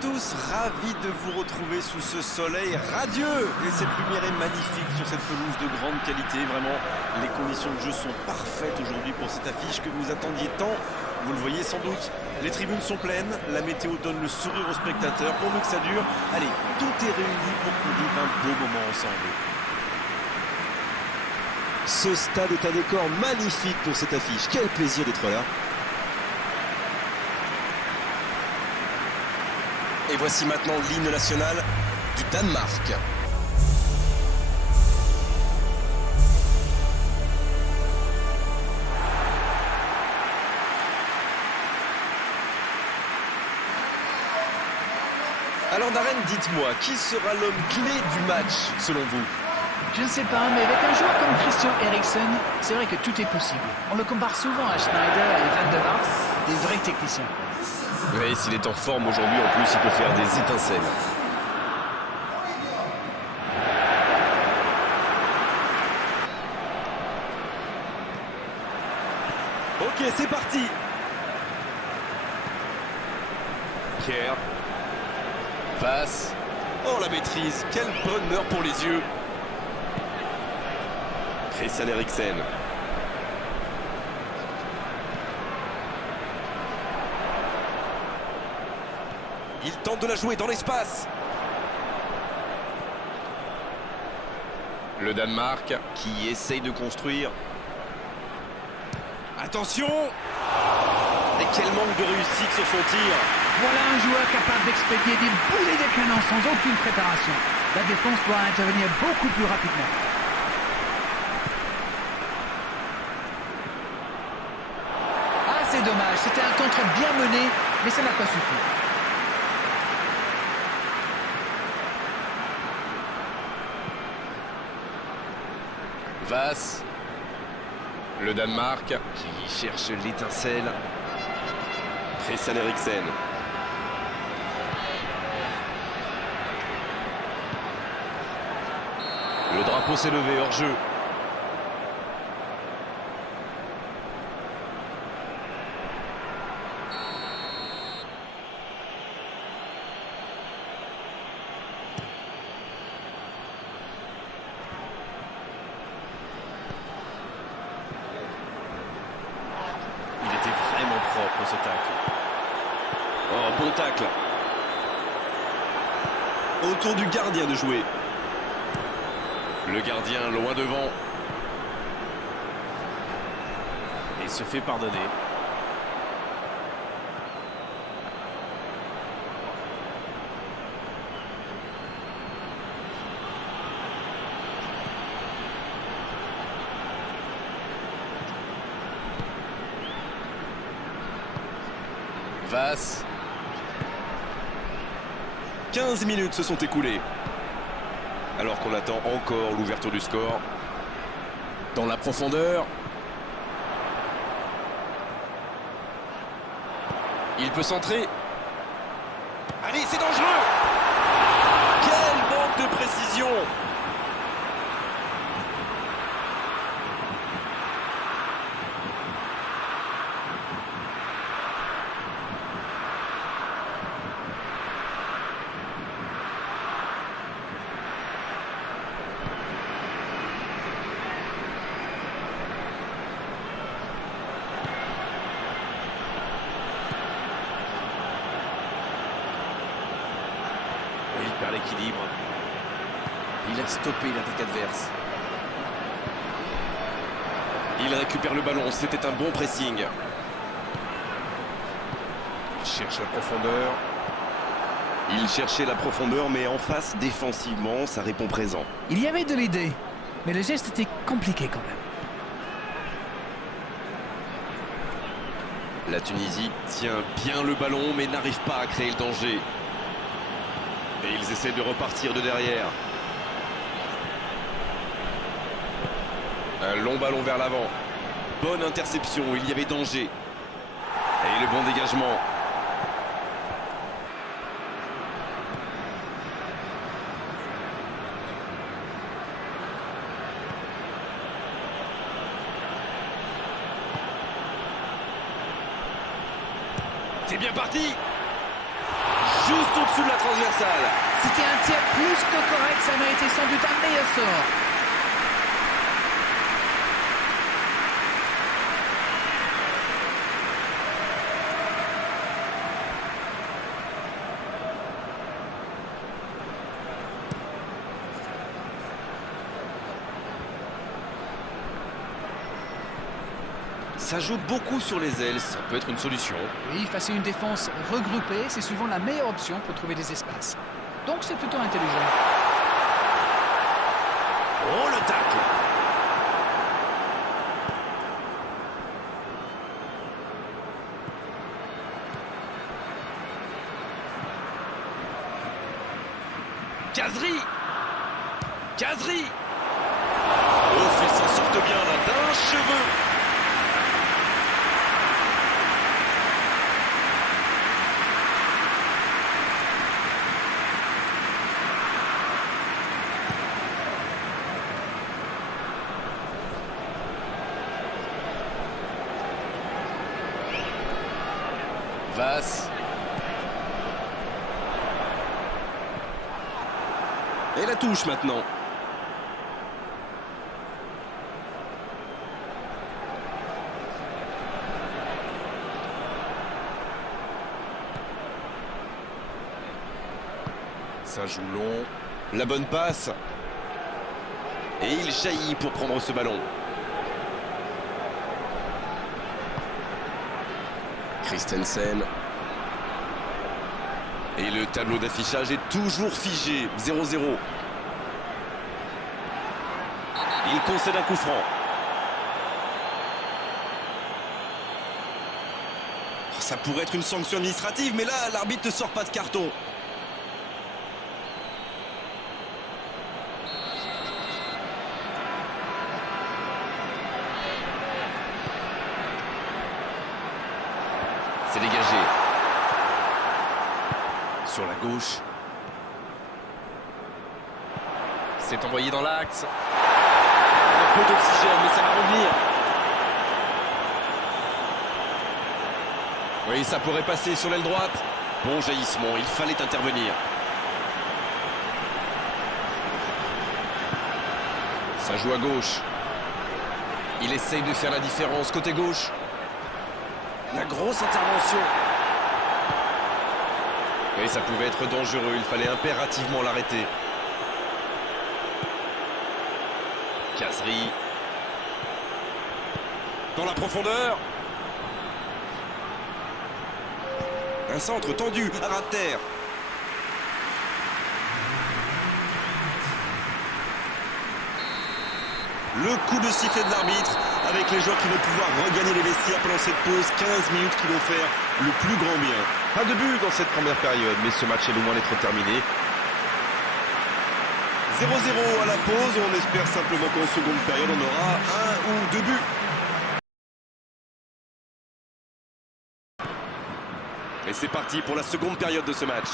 tous, ravi de vous retrouver sous ce soleil radieux et cette lumière est magnifique sur cette pelouse de grande qualité. Vraiment, les conditions de jeu sont parfaites aujourd'hui pour cette affiche que vous attendiez tant. Vous le voyez sans doute, les tribunes sont pleines, la météo donne le sourire aux spectateurs. Pourvu que ça dure, allez, tout est réuni pour qu'on vive un beau moment ensemble. Ce stade est un décor magnifique pour cette affiche. Quel plaisir d'être là. Et voici maintenant l'hymne national du Danemark. Alors Darren, dites-moi, qui sera l'homme clé du match selon vous? Je ne sais pas, mais avec un joueur comme Christian Eriksen, c'est vrai que tout est possible. On le compare souvent à Schneider et Van der Vaart, des vrais techniciens. Oui, s'il est en forme aujourd'hui, en plus, il peut faire des étincelles. Ok, c'est parti. Kier. Passe. Oh, la maîtrise. Quel bonheur pour les yeux. Christian Eriksen. Il tente de la jouer dans l'espace. Le Danemark qui essaye de construire. Attention! Et quel manque de réussite sur son tir. Voilà un joueur capable d'expédier des boulets de canon sans aucune préparation. La défense doit intervenir beaucoup plus rapidement. Ah, c'est dommage. C'était un contre bien mené, mais ça n'a pas suffi. Vass. Le Danemark qui cherche l'étincelle. Christian Eriksen. Le drapeau s'est levé hors jeu. Ce tacle. Oh, bon tacle. Autour du gardien de jouer. Le gardien loin devant. Et se fait pardonner. Vass. 15 minutes se sont écoulées. Alors qu'on attend encore l'ouverture du score. Dans la profondeur. Il peut centrer. Allez, c'est dangereux. Quel manque de précision. Il perd l'équilibre. Il a stoppé l'attaque adverse. Il récupère le ballon, c'était un bon pressing. Il cherche la profondeur. Il cherchait la profondeur, mais en face, défensivement, ça répond présent. Il y avait de l'idée, mais le geste était compliqué quand même. La Tunisie tient bien le ballon, mais n'arrive pas à créer le danger. Et ils essaient de repartir de derrière. Un long ballon vers l'avant. Bonne interception, il y avait danger. Et le bon dégagement. C'est bien parti. juste au-dessus de la transversale. C'était un tir plus que correct, ça méritait sans doute un meilleur sort. Ça joue beaucoup sur les ailes, ça peut être une solution. Oui, face à une défense regroupée, c'est souvent la meilleure option pour trouver des espaces. Donc c'est plutôt intelligent. Oh, le tacle! Kazri! Kazri! Oh, il s'en sortent bien là, d'un cheveu! Vass. Et la touche maintenant. Ça joue long. La bonne passe. Et il jaillit pour prendre ce ballon. Christensen. Et le tableau d'affichage est toujours figé. 0-0. Il concède un coup franc. Ça pourrait être une sanction administrative, mais là, l'arbitre ne sort pas de carton. C'est dégagé. Sur la gauche. C'est envoyé dans l'axe. Un peu d'oxygène, mais ça va revenir. Oui, ça pourrait passer sur l'aile droite. Bon jaillissement, il fallait intervenir. Ça joue à gauche. Il essaye de faire la différence côté gauche. La grosse intervention. Et ça pouvait être dangereux, il fallait impérativement l'arrêter. Kazri. Dans la profondeur. Un centre tendu, à ras de terre. Le coup de sifflet de l'arbitre avec les joueurs qui vont pouvoir regagner les vestiaires pendant cette pause. 15 minutes qui vont faire le plus grand bien. Pas de but dans cette première période, mais ce match est loin d'être terminé. 0-0 à la pause. On espère simplement qu'en seconde période, on aura un ou deux buts. Et c'est parti pour la seconde période de ce match.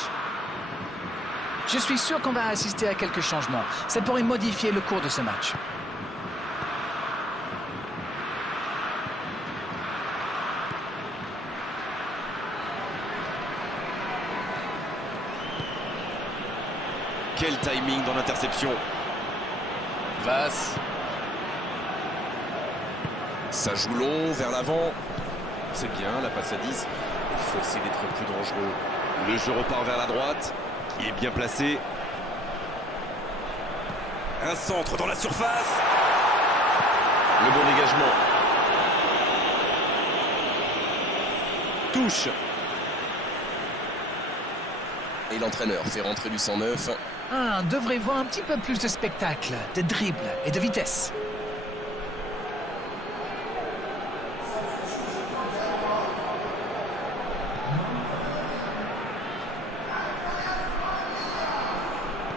Je suis sûr qu'on va assister à quelques changements. Ça pourrait modifier le cours de ce match. Quel timing dans l'interception. Vass. Ça joue long, vers l'avant. C'est bien, la passe à 10. Il faut essayer d'être plus dangereux. Le jeu repart vers la droite. Il est bien placé. Un centre dans la surface. Le bon dégagement. Touche. Et l'entraîneur fait rentrer du 109. Ah, on devrait voir un petit peu plus de spectacle, de dribble et de vitesse.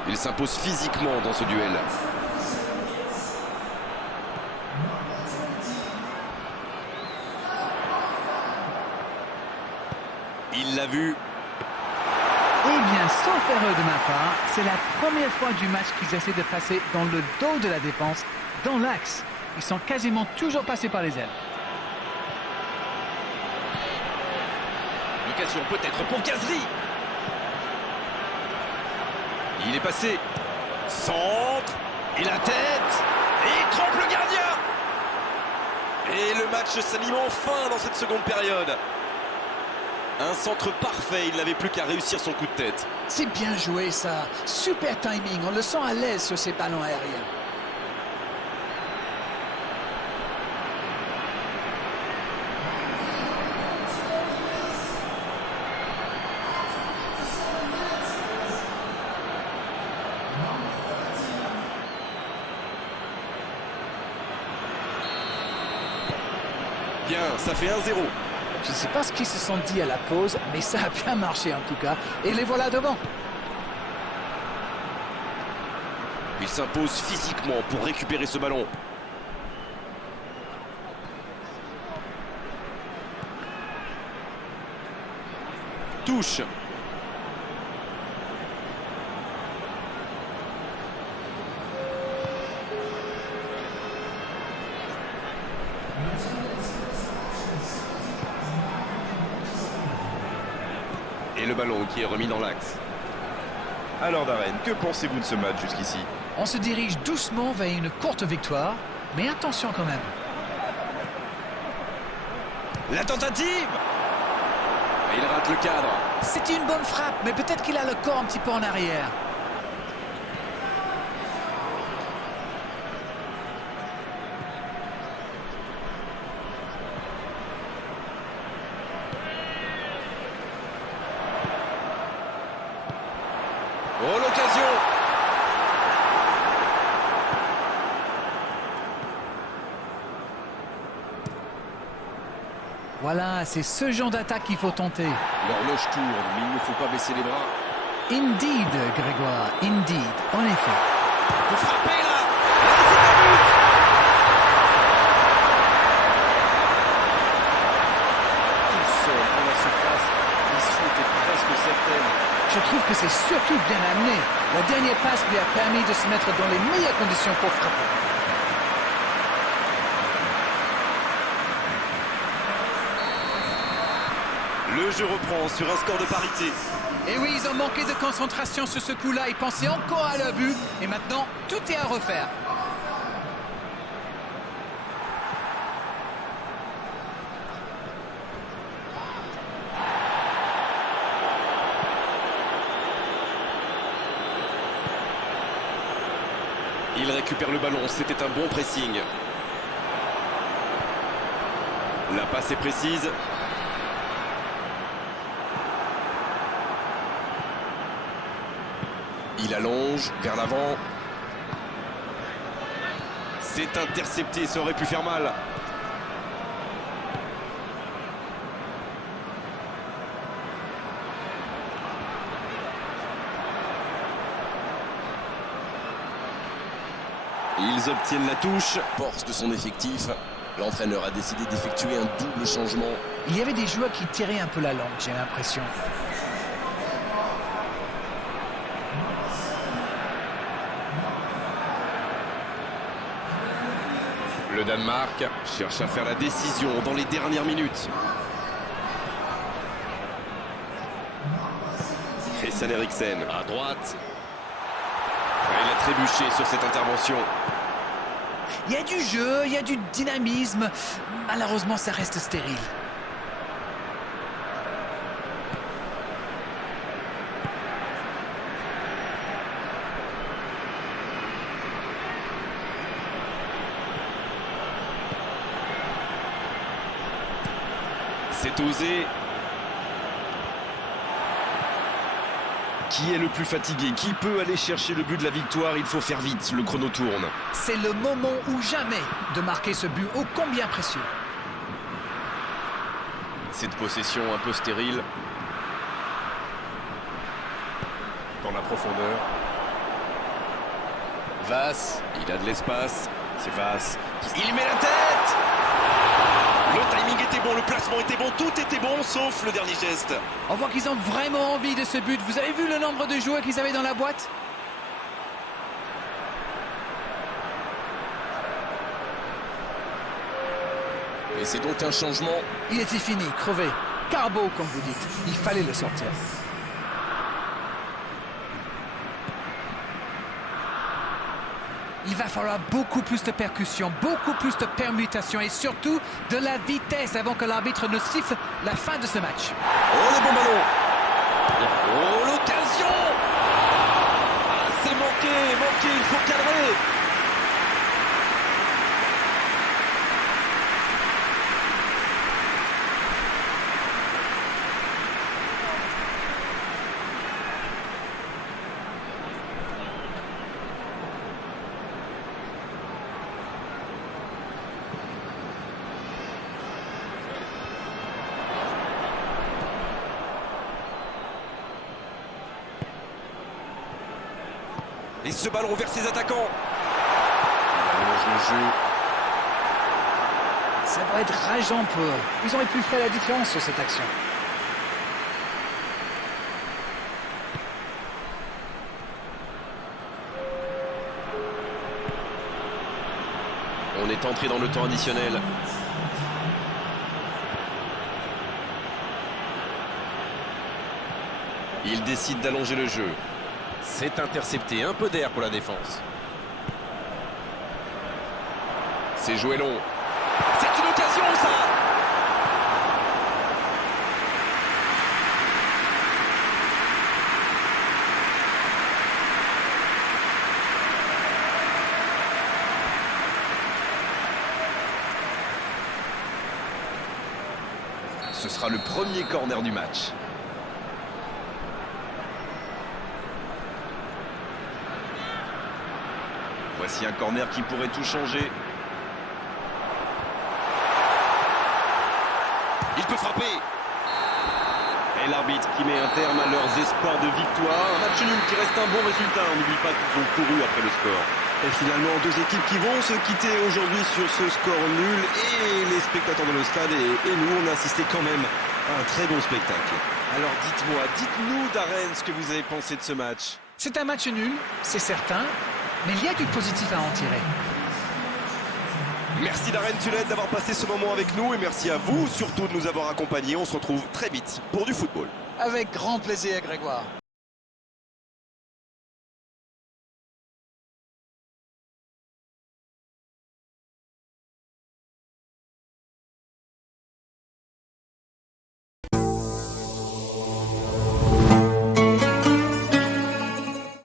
Il s'impose physiquement dans ce duel. Il l'a vu. Eh bien, sauf erreur de ma part, c'est la première fois du match qu'ils essaient de passer dans le dos de la défense, dans l'axe. Ils sont quasiment toujours passés par les ailes. L'occasion peut-être pour Kazri. Il est passé. Centre. Et la tête. Et il trompe le gardien. Et le match s'anime enfin dans cette seconde période. Un centre parfait, il n'avait plus qu'à réussir son coup de tête. C'est bien joué ça. Super timing. On le sent à l'aise sur ces ballons aériens. Bien, ça fait 1-0. Je ne sais pas ce qu'ils se sont dit à la pause, mais ça a bien marché en tout cas. Et les voilà devant. Il s'impose physiquement pour récupérer ce ballon. Touche. Et le ballon qui est remis dans l'axe. Alors Darren, que pensez-vous de ce match jusqu'ici? On se dirige doucement vers une courte victoire, mais attention quand même. La tentative. Et il rate le cadre. C'est une bonne frappe, mais peut-être qu'il a le corps un petit peu en arrière. Oh, l'occasion. Voilà, c'est ce genre d'attaque qu'il faut tenter. L'horloge tourne, mais il ne faut pas baisser les bras. Indeed, Grégoire, indeed, en effet. Vous frappez là. Tout seul dans la surface, l'issue était presque certaine. Je trouve que c'est surtout bien amené. La dernière passe lui a permis de se mettre dans les meilleures conditions pour frapper. Le jeu reprend sur un score de parité. Et oui, ils ont manqué de concentration sur ce coup-là. Ils pensaient encore à leur but. Et maintenant, tout est à refaire. Il récupère le ballon, c'était un bon pressing. La passe est précise. Il allonge vers l'avant. C'est intercepté, ça aurait pu faire mal. Ils obtiennent la touche. Force de son effectif. L'entraîneur a décidé d'effectuer un double changement. Il y avait des joueurs qui tiraient un peu la langue, j'ai l'impression. Le Danemark cherche à faire la décision dans les dernières minutes. Christian Eriksen à droite. Il a trébuché sur cette intervention. Il y a du jeu, il y a du dynamisme. Malheureusement, ça reste stérile. C'est osé. Qui est le plus fatigué? Qui peut aller chercher le but de la victoire? Il faut faire vite, le chrono tourne. C'est le moment ou jamais de marquer ce but ô combien précieux. Cette possession un peu stérile. Dans la profondeur. Vass, il a de l'espace. C'est Vass. Il met la tête! Le timing était bon, le placement était bon, tout était bon, sauf le dernier geste. On voit qu'ils ont vraiment envie de ce but. Vous avez vu le nombre de joueurs qu'ils avaient dans la boîte? Et c'est donc un changement. Il était fini, crevé. Carbo, comme vous dites. Il fallait le sortir. Il va falloir beaucoup plus de percussion, beaucoup plus de permutations et surtout de la vitesse avant que l'arbitre ne siffle la fin de ce match. Oh, le bon ballon. Oh, l'occasion. Ah, c'est manqué, il faut cadrer. Et ce ballon vers ses attaquants. Il allonge le jeu. Ça doit être rageant pour eux. Ils auraient pu faire la différence sur cette action. On est entré dans le temps additionnel. Il décide d'allonger le jeu. C'est intercepté, un peu d'air pour la défense. C'est joué long. C'est une occasion, ça! Ce sera le premier corner du match. Voici un corner qui pourrait tout changer. Il peut frapper. Et l'arbitre qui met un terme à leurs espoirs de victoire. Un match nul qui reste un bon résultat. On n'oublie pas qu'ils ont couru après le score. Et finalement, deux équipes qui vont se quitter aujourd'hui sur ce score nul. Et les spectateurs de le stade et nous, on a assisté quand même à un très bon spectacle. Alors dites-nous Darren ce que vous avez pensé de ce match. C'est un match nul, c'est certain, mais il y a du positif à en tirer. Merci Darren Tulette d'avoir passé ce moment avec nous et merci à vous surtout de nous avoir accompagnés. On se retrouve très vite pour du football. Avec grand plaisir, Grégoire.